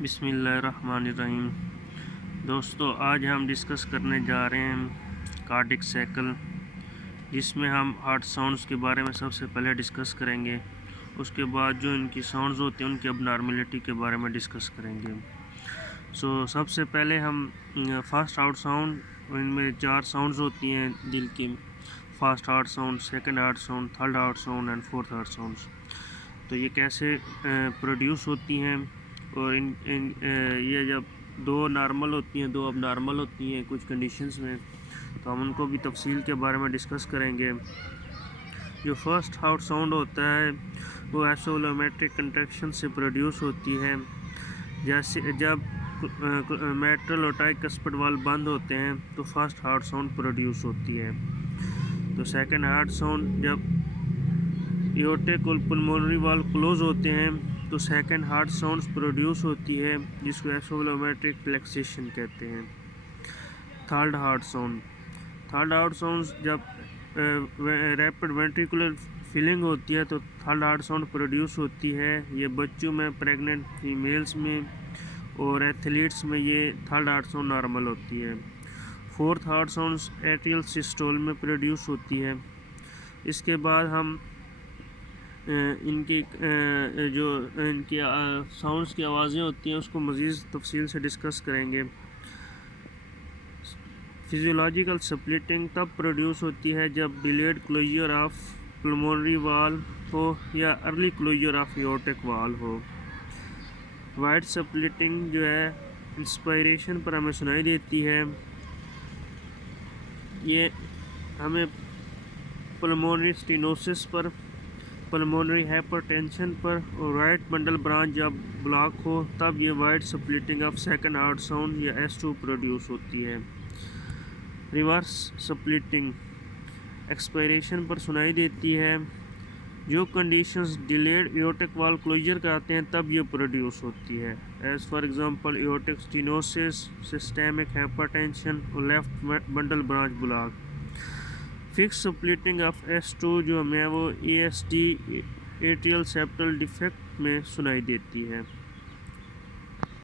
बिस्मिल्लाहिर्रहमानिर्रहीम। दोस्तों, आज हम डिस्कस करने जा रहे हैं कार्डिक साइकिल, जिसमें हम हार्ट साउंड्स के बारे में सबसे पहले डिस्कस करेंगे। उसके बाद जो इनकी साउंड्स होती हैं उनकी अबनॉर्मलिटी के बारे में डिस्कस करेंगे। सबसे पहले हम फास्ट हार्ट साउंड, इनमें 4 साउंड्स होती हैं दिल की: fast heart sound, second heart sound, third heart sound and fourth heart sounds. तो ये कैसे प्रोड्यूस होती हैं, और ये जब 2 नॉर्मल होती हैं, 2 अब नॉर्मल होती हैं कुछ कंडीशंस में, तो हम उनको भी तफसील के बारे में डिस्कस करेंगे। जो फर्स्ट हार्ट साउंड होता है वो एसोलोमेट्रिक कंट्रैक्शन से प्रोड्यूस होती है। जैसे जब मेट्रल और ट्राइकस्पिड वाल्व बंद होते हैं तो फर्स्ट हार्ट साउंड प्रोड्यूस होती है। तो सेकंड हार्ट साउंड जब एओर्टिक और पुल्मोनरी वाल्व क्लोज होते हैं तो सेकंड हार्ट साउंड्स प्रोड्यूस होती है, जिसको एसोलोमेट्रिक रिलैक्सेशन कहते हैं। थर्ड हार्ट साउंड जब रैपिड वेंट्रिकुलर फिलिंग होती है तो थर्ड हार्ट साउंड प्रोड्यूस होती है। ये बच्चों में, प्रेग्नेंट फीमेल्स में और एथलीट्स में ये थर्ड हार्ट साउंड नॉर्मल होती है। Fourth heart sounds atrial systole में प्रोड्यूस होती है। इसके बाद हम इनकी साउंड्स की आवाज़ें होती हैं उसको मज़ीद तफसील से डिस्कस करेंगे। फिजियोलॉजिकल स्प्लिटिंग तब प्रोड्यूस होती है जब delayed closure of pulmonary valve हो या early closure of aortic valve हो। वाइड स्प्लिटिंग जो है इंस्पायरेशन पर हमें सुनाई देती है। ये हमें पुल्मोनरी स्टेनोसिस पर, पल्मोनरी हाइपरटेंशन पर और राइट बंडल ब्रांच जब ब्लॉक हो तब ये wide splitting of second heart sound या S2 प्रोड्यूस होती है। रिवर्स स्प्लिटिंग एक्सपायरेशन पर सुनाई देती है। जो conditions delayed aortic valve closure कराते हैं तब ये प्रोड्यूस होती है। As for example aortic stenosis, systemic hypertension और left bundle branch block. Fix splitting of S2 जो हमें वो ASD एट्रियल सेप्टल डिफेक्ट में सुनाई देती है।